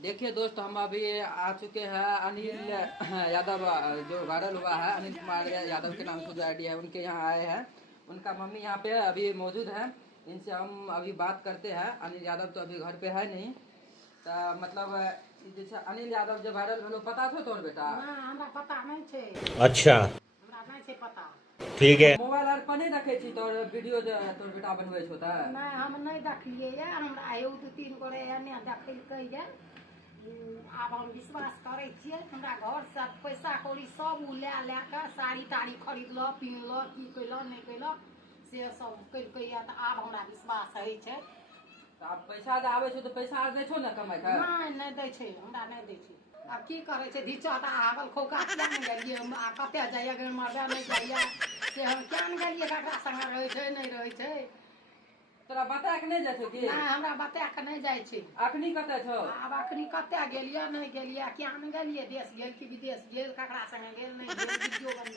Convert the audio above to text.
देखिए दोस्त, हम अभी आ चुके हैं अनिल यादव, जो वायरल हुआ है अनिल कुमार यादव के नाम से जो आईडी है, उनके यहाँ आए हैं। उनका मम्मी यहाँ पे अभी मौजूद है। इनसे हम अभी बात करते हैं। अनिल यादव तो अभी घर पे है नहीं, तो मतलब जैसे अनिल यादव जो वायरल होलो, पता था तोर बेटा? ना हमरा पता नहीं छे। अच्छा, हमरा नहीं छे पता। ठीक है। मोबाइल आर पर नहीं रखे छी तोर वीडियो जो तोर बेटा बनवे छो त? नहीं हम नहीं देखलिए ये, हमरा एगो दू तीन गोरे एने देखलकै ये। आब हम विश्वास करे छिए। हमरा घर से पैसा कौड़ी सब उ ले के साड़ी ताड़ी खरीदलो, पिनलो, की कैलो नहीं कैलो से सब कैलकै ये। त आब हमरा विश्वास है छे। आब पैसा जे आवे छो तो पैसा आर दै छो ना कमाई के? नहीं दै छे, हमरा नहीं दै छे। अब की करे छे धिचा त आगल खोका क्या नहीं गेलिए। आ कते जाइए गे मरबे नहीं जाइए से हम क्या नहीं गेलिए, ककरा संग रहे छे नहीं रहे छे। तोरा बता के नहीं जाय छो की? नहीं हमरा बता के नहीं जाय छे। अखनी कते छो? अब अखनी कते गेलिए नहीं गेलिए, क्या नहीं गेलिए, देश गेल कि विदेश गेल, ककरा संग गेल नहीं गेल, वीडियो बन